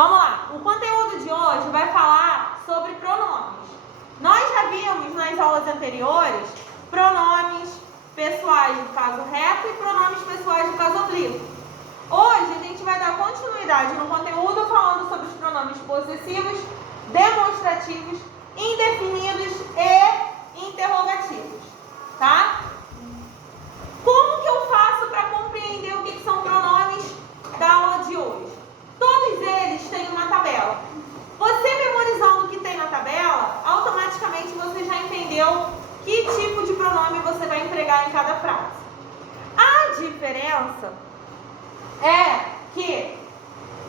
Vamos lá. O conteúdo de hoje vai falar sobre pronomes. Nós já vimos nas aulas anteriores pronomes pessoais do caso reto e pronomes pessoais do caso oblíquo. Hoje a gente vai dar continuidade no conteúdo falando sobre os pronomes possessivos, demonstrativos, indefinidos e interrogativos, tá? Como que eu faço para compreender o que são pronomes da aula de hoje? Todos eles têm uma tabela. Você memorizando o que tem na tabela, automaticamente você já entendeu que tipo de pronome você vai empregar em cada frase. A diferença é que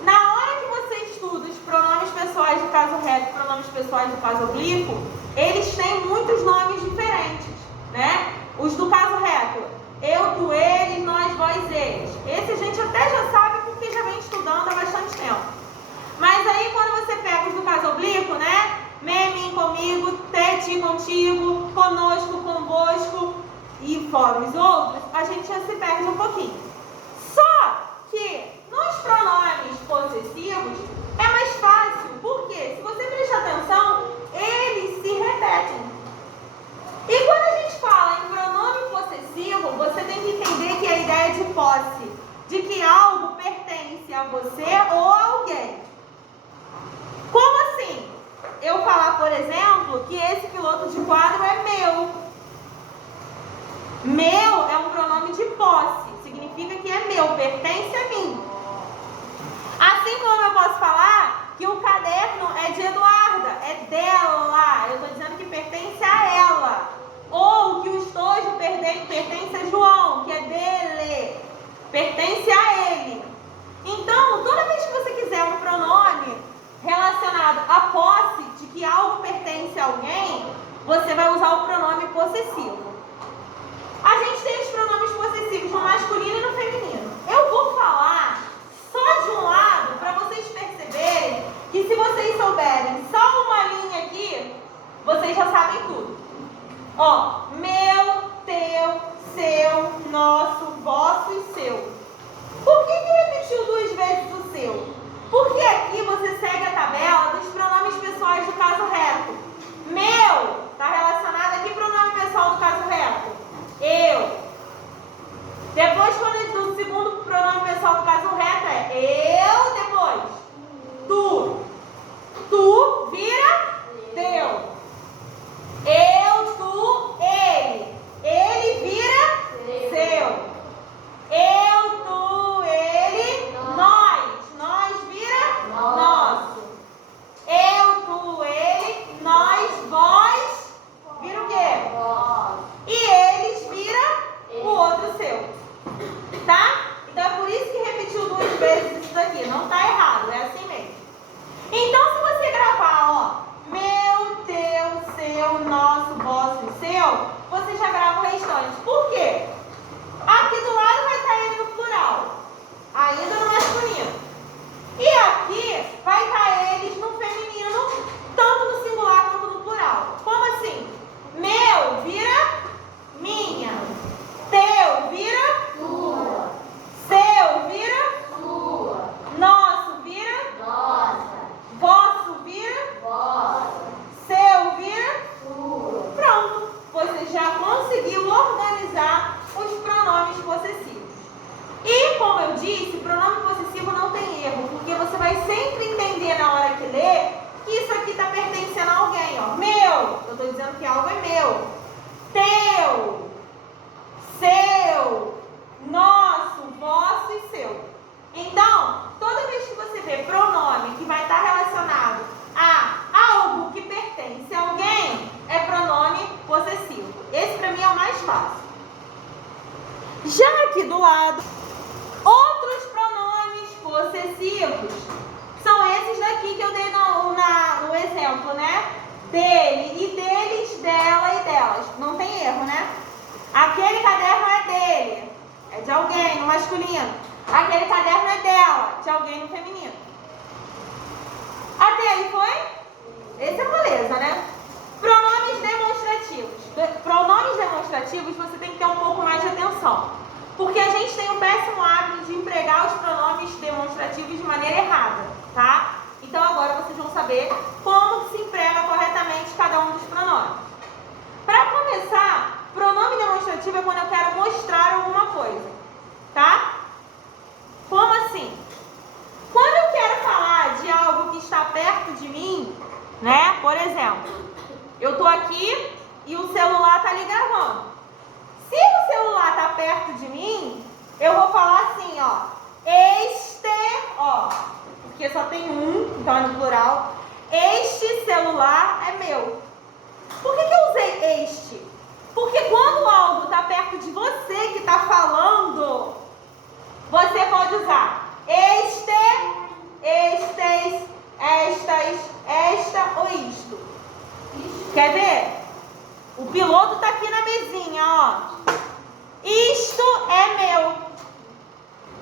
na hora que você estuda os pronomes pessoais do caso reto e pronomes pessoais do caso oblíquo, eles têm muitos nomes diferentes, né? Os do caso reto, eu, tu, eles, nós, vós, eles. Esse a gente até já sabe porque já vem estudando há bastante tempo. Mas aí quando você pega os do caso oblíquo, né? Me, mim, comigo, te, ti, contigo, conosco, convosco e fora os outros, a gente já se perde um pouquinho. Só que nos pronomes possessivos é mais fácil, porque se você prestar atenção, eles se repetem. E quando a gente fala em pronome possessivo, você tem que entender que é a ideia de posse, de que algo pertence a você ou a alguém. Como assim? Eu falar, por exemplo, que esse piloto de quadro é meu. Meu é um pronome de posse, significa que é meu, pertence a mim. Assim como eu posso falar que o caderno é de Eduarda, é dela, eu estou dizendo que pertence a ela. Ou que o estojo pertence a João, que é dele, pertence a ele. Então, toda vez que você quiser um pronome relacionado à posse de que algo pertence a alguém, você vai usar o pronome possessivo. A gente tem os pronomes possessivos no masculino e no feminino. Eu vou falar só de um lado para vocês perceberem que se vocês souberem só uma linha aqui, vocês já sabem tudo. Ó, meu, teu, seu, nosso, vosso e seu. Por que repetiu duas vezes o seu? Porque aqui você segue a tabela dos pronomes pessoais do caso reto. Meu está relacionado aqui pronome pessoal do caso reto. Eu. Depois, quando o segundo pronome pessoal do caso reto é eu, depois tu. Tu vira teu. Eu, tu, ele. Ele vira seu. Eu, tu, ele, nós. Nós vira nosso. Eu, tu, ele, nós, vós, vira o quê? Vós. E eles vira o outro seu. Tá? Então é por isso que repetiu duas vezes isso daqui. Não tá errado, é assim mesmo. Então se você gravar, ó, meu, teu, seu, nosso, vosso e seu, você já grava o restante. Por quê? Aqui do lado vai estar ele no plural, ainda no masculino. E aqui vai estar eles no feminino, tanto no singular quanto no plural. Como assim? Meu vira minha. Teu vira tua. Seu vira sua. Nosso vira nossa. Vosso vira vossa. Seu vira sua. Pronto. Você já conseguiu organizar os pronomes possessivos. E como eu disse, pronome possessivo não tem erro, porque você vai sempre entender na hora que lê que isso aqui está pertencendo a alguém. Ó. Meu, eu estou dizendo que algo é meu. Teu, seu, nosso, vosso e seu. Então, toda vez que você vê pronome que vai estar relacionado a algo que pertence a alguém, é pronome possessivo. Esse para mim é o mais fácil. Já aqui do lado, outros pronomes possessivos são esses daqui que eu dei no exemplo, né? Dele e deles, dela e delas. Não tem erro, né? Aquele caderno é dele, é de alguém no masculino. Aquele caderno é dela, de alguém no feminino. Até aí foi? Esse é moleza, né? Pronomes demonstrativos. Pronomes demonstrativos você tem que ter um pouco mais de atenção. Porque a gente tem o péssimo hábito de empregar os pronomes demonstrativos de maneira errada, tá? exemplo, eu tô aqui e o celular tá ali gravando. Se o celular tá perto de mim, eu vou falar assim, ó, porque só tem um, então é no plural, este celular é meu. Por que eu usei este? Porque quando algo está perto de você que está falando, você pode usar este, estes, estas, esta ou isto. Quer ver? O piloto está aqui na mesinha, ó. Isto é meu.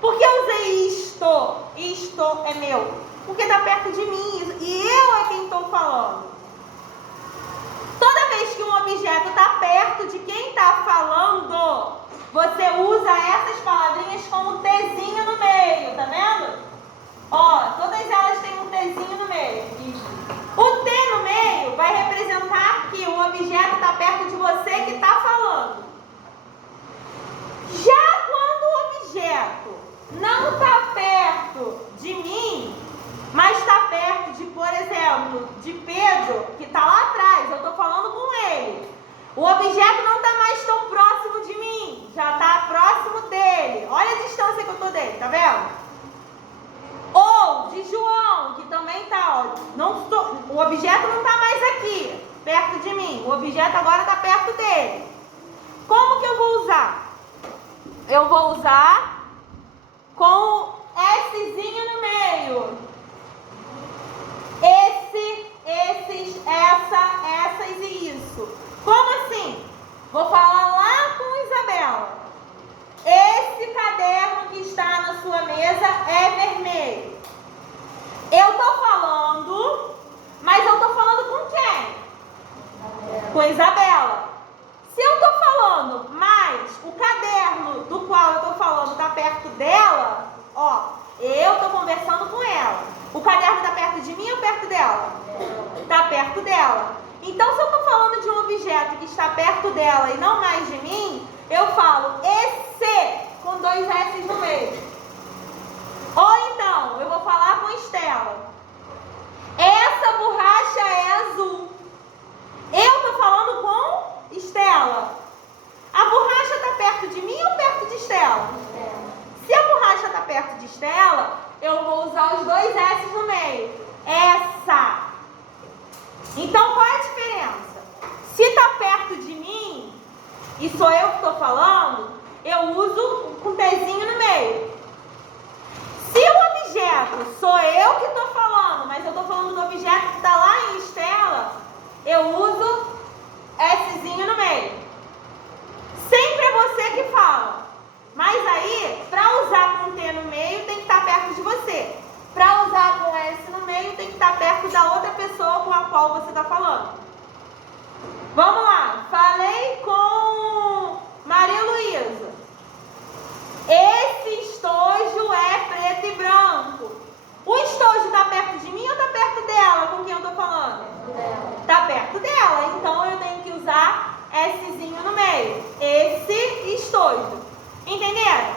Por que eu usei isto? Isto é meu. Porque está perto de mim e eu é quem estou falando. Toda vez que um objeto está perto de quem está falando, você usa essas palavrinhas com um Tzinho no meio, tá vendo? Ó, todas elas têm um Tzinho no meio. O T no meio vai representar que o objeto está perto de você que está falando. Já quando o objeto não está perto de mim, mas está perto de, por exemplo, de Pedro, que está lá atrás, eu estou falando com ele. O objeto não está mais tão próximo de mim, já está próximo dele. Olha a distância que eu estou dele, tá vendo? Ou de João, que também está, ó, o objeto não está mais aqui, perto de mim. O objeto agora está perto dele. Como que eu vou usar? Eu vou usar com o Szinho no meio. Esse, esses, essa, essas e isso. Como assim? Vou falar lá com Isabela. Esse caderno que está na sua mesa é vermelho. Eu estou falando, mas eu estou falando com quem? Com Isabela. Se eu estou falando, mas o caderno do qual eu estou falando está perto dela, ó, eu estou conversando com ela. O caderno está perto de mim ou perto dela? Está perto dela. Então, se eu estou falando de um objeto que está perto dela e não mais de mim, eu falo esse com dois S no meio. Ou então, eu vou falar com Estela. Essa borracha é azul. Eu estou falando com Estela. A borracha está perto de mim ou perto de Estela? Se a borracha está perto de Estela, eu vou usar os dois S no meio. Essa. Então, qual é a diferença? Se está perto de mim, e sou eu que estou falando, eu uso com Tzinho no meio. Se o objeto sou eu que estou falando, mas eu estou falando do objeto que está lá em Estela, eu uso Szinho no meio. Sempre é você que fala. Mas aí, para usar com T no meio, tem que estar perto de você. Para usar com S no meio, tem que estar perto da outra pessoa com a qual você está falando. Vamos lá. Falei com Maria Luísa. Esse estojo é preto e branco. O estojo está perto de mim ou está perto dela com quem eu estou falando? Está perto dela. Então, eu tenho que usar Szinho no meio. Esse estojo. Entenderam?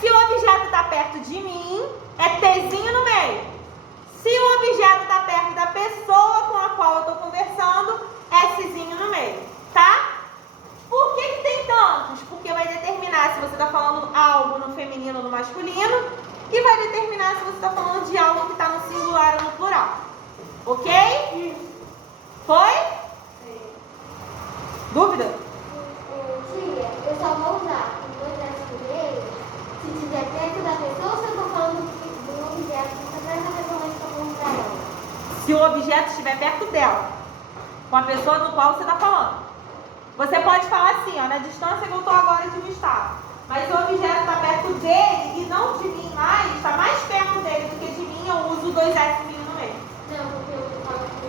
Se o objeto está perto de mim, é Tzinho no meio. Se o objeto está perto da pessoa com a qual eu estou conversando, Szinho no meio. Tá? Por que tem tantos? Porque vai determinar se você está falando algo no feminino ou no masculino e vai determinar se você está falando de algo que está no singular ou no plural. Ok? Foi? Dúvida? Tia, eu só vou usar os dois S primeiros se estiver perto da pessoa ou se eu estou falando do objeto que está perto da pessoa, mas estou falando para ela. Se o objeto estiver perto dela, com a pessoa do qual você está falando. Você pode falar assim, ó, na distância que eu estou agora de Gustavo. Mas se o objeto está perto dele e não de mim mais, está mais perto dele do que de mim, eu uso dois S no meio. Não, porque eu falo que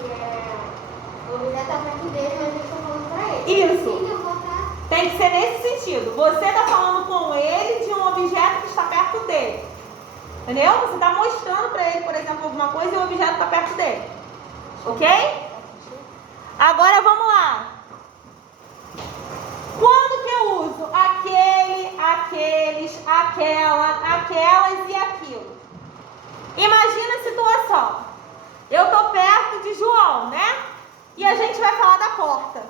o objeto está perto dele, mas eu estou falando para ele. Isso. Sim, eu vou estar... Tem que ser nesse sentido. Você está falando com ele de um objeto que está perto dele. Entendeu? Você está mostrando para ele, por exemplo, alguma coisa e o objeto está perto dele. Ok? Agora vamos lá. Quando que eu uso aquele, aqueles, aquela, aquelas e aquilo? Imagina a situação. Eu estou perto de João, né? e a gente vai falar da porta.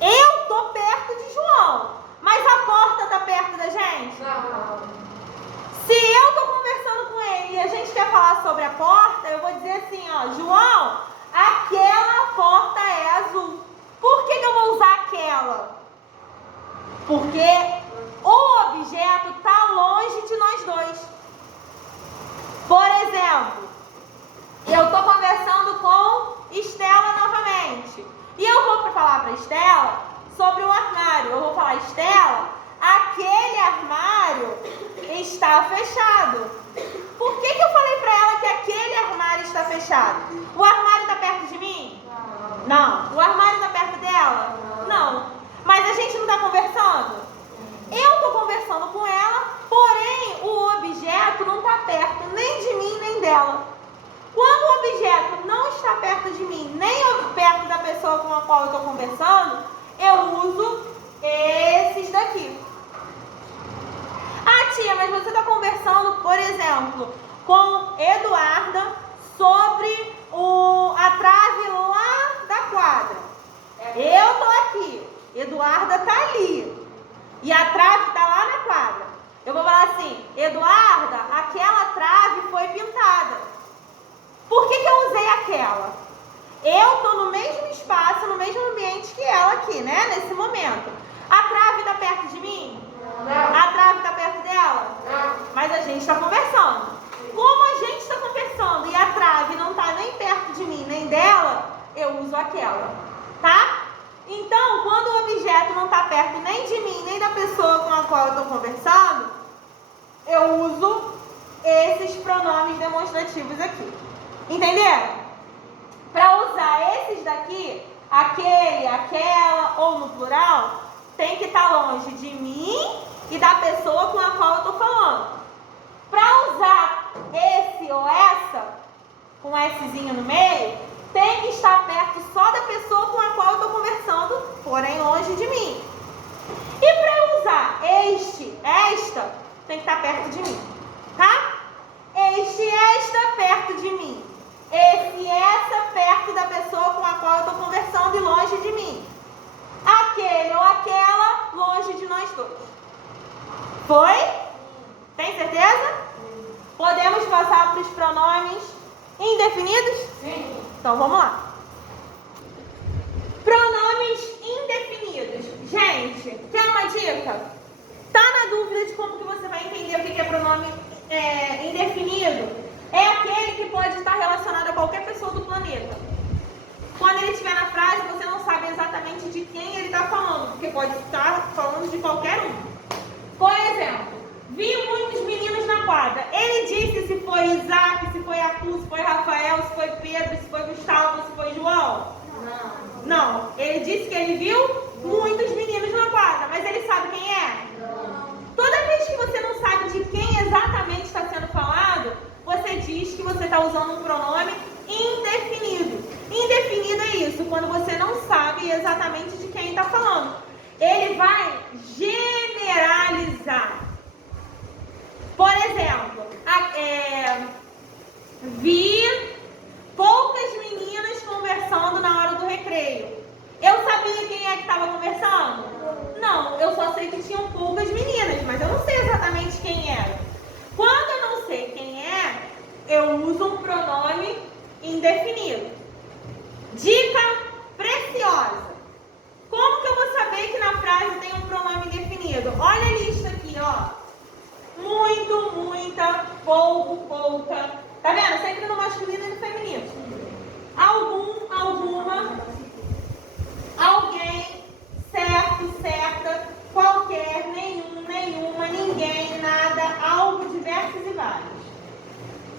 Eu tô perto de João, mas a porta tá perto da gente? Não. Se eu tô conversando com ele e a gente quer falar sobre a porta, eu vou dizer assim, ó, João, aquela porta é azul. Por que eu vou usar aquela? Porque o objeto está longe de nós dois. Por exemplo, eu estou conversando com Estela novamente. E eu vou falar para Estela sobre o armário. Eu vou falar, Estela, aquele armário está fechado. Por que eu falei para ela que aquele armário está fechado? O armário está perto de mim? Não. O armário está perto dela? Não. Mas a gente não está conversando? Eu estou conversando com ela, porém o objeto não está perto nem de mim nem dela. Quando o objeto não está perto de mim, nem perto da pessoa com a qual eu estou conversando, eu uso esses daqui. Ah, tia, mas você está conversando, por exemplo, com Eduarda sobre a trave lá da quadra. Eu estou aqui, Eduarda está ali. E a trave está lá na quadra. Eu vou falar assim, Eduarda, aquela trave foi pintada. Por que eu usei aquela? Eu estou no mesmo espaço, no mesmo ambiente que ela aqui, né? Nesse momento. A trave está perto de mim? Não. A trave está perto dela? Não. Mas a gente está conversando. Como a gente está conversando e a trave não está nem perto de mim nem dela, eu uso aquela. Tá? Então, quando o objeto não está perto nem de mim, nem da pessoa com a qual eu estou conversando, eu uso esses pronomes demonstrativos aqui. Entenderam? Para usar esses daqui, aquele, aquela ou no plural, tem que estar longe de mim e da pessoa com a qual eu estou falando. Para usar esse ou essa, com Szinho no meio, tem que estar perto só da pessoa com a qual eu estou conversando, porém longe de mim. E para usar este, esta, tem que estar perto de mim, tá? Este, esta, perto de mim. Esse, essa, perto da pessoa com a qual eu estou conversando e longe de mim. Aquele ou aquela, longe de nós dois. Foi? Tem certeza? Podemos passar para os pronomes indefinidos? Sim. Então vamos lá. Pronomes indefinidos. Gente, quer uma dica? Tá na dúvida de como que você vai entender o que é pronome indefinido? É aquele que pode estar relacionado a qualquer pessoa do planeta. Quando ele estiver na frase, você não sabe exatamente de quem ele está falando, porque pode estar falando de qualquer um. Por exemplo, vi muitos meninos na quadra. Ele disse se foi Isaac, se foi Arthur, se foi Rafael, se foi Pedro, se foi Gustavo, se foi João? Não. Ele disse que ele viu muitos meninos na quadra, mas ele sabe quem é? Não. Toda vez que você não sabe de quem exatamente está sendo falado, você diz que você está usando um pronome indefinido. Indefinido é isso, quando você não sabe exatamente de quem está falando. Ele vai generalizar. Por exemplo, vi poucas meninas conversando na hora do recreio. Eu sabia quem é que estava conversando? Não, eu só sei que tinham poucas meninas, mas eu não sei exatamente quem era. Quando eu não sei quem é, eu uso um pronome indefinido. Dica preciosa. Como que eu vou saber que na frase tem um pronome indefinido? Olha a lista aqui, ó. Muito, muita, pouco, pouca. Tá vendo? Sempre no masculino e no feminino. Algum, alguma, alguém, certo, certa, qualquer, nenhum, nenhuma, ninguém, nada, algo, diversos e vários.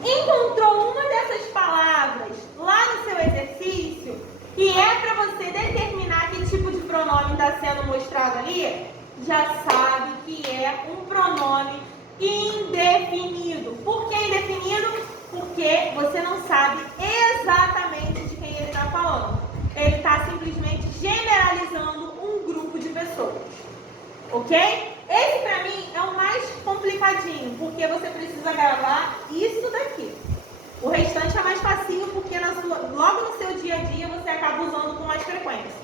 Encontrou uma dessas palavras lá no seu exercício e é para você determinar que tipo de pronome está sendo mostrado ali, já sabe que é um pronome indefinido. Por que indefinido? Porque você não sabe exatamente de quem ele está falando. Ele está simplesmente generalizando um grupo de pessoas. Ok? Esse para mim é o mais complicadinho, porque você precisa gravar isso daqui. O restante é mais facinho, porque logo no seu dia a dia você acaba acabo usando com mais frequência.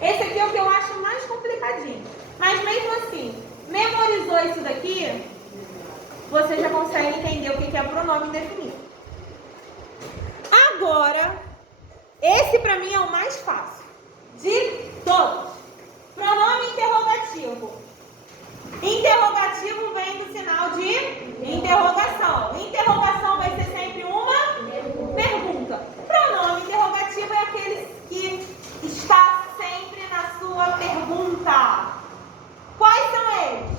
Esse aqui é o que eu acho mais complicadinho. Mas mesmo assim, memorizou isso daqui, você já consegue entender o que é pronome indefinido. Agora, esse pra mim é o mais fácil de todos. Pronome interrogativo. Interrogativo vem do sinal de interrogação. Interrogação vai ser sempre uma pergunta. Pronome interrogativo é aquele que está sempre na sua pergunta. Quais são eles?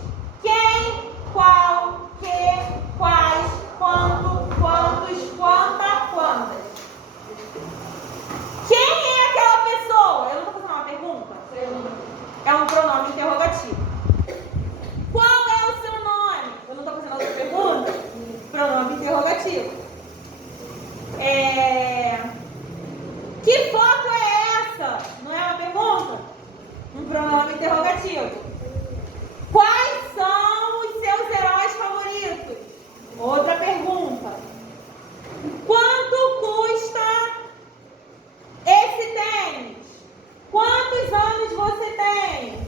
Quem, qual, que, quais, quanto, quantos, quanta, quantas. Quem é aquela pessoa? Eu não estou fazendo uma pergunta? É um pronome interrogativo. Qual é o seu nome? Eu não estou fazendo outra pergunta? Pronome interrogativo. Que foto é essa? Não é uma pergunta? Um pronome interrogativo. Quais são os seus heróis favoritos? Outra pergunta. Quanto custa esse tênis? Quantos anos você tem?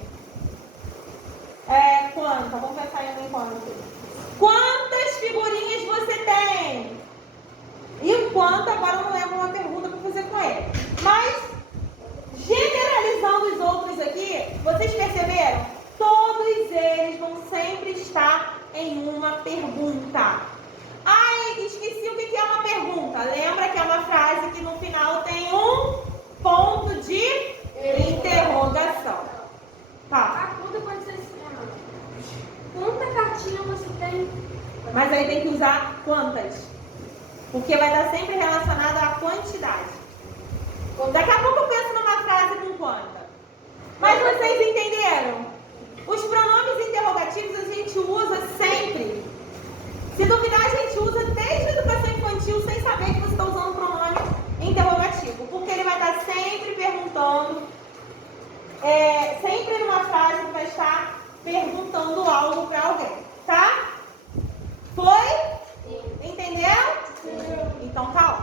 Quanta? Vamos pensar em quanto. Quantas figurinhas você tem? E quanto? Agora eu não lembro uma pergunta para fazer com ele. Mas, generalizando os outros aqui, vocês perceberam? Todos eles vão sempre estar em uma pergunta. Ai, esqueci o que é uma pergunta. Lembra que é uma frase que no final tem um ponto de interrogação. Tá. A conta pode ser assim. Quanta cartinha você tem? Mas aí tem que usar quantas. Porque vai estar sempre relacionada à quantidade. Daqui a pouco eu penso numa frase com quanta. Mas vocês entenderam? Os pronomes interrogativos a gente usa sempre. Se duvidar, a gente usa desde a educação infantil sem saber que você está usando o pronome interrogativo. Porque ele vai estar sempre perguntando, sempre numa frase que vai estar perguntando algo para alguém. Tá? Foi? Sim. Entendeu? Sim. Então tá.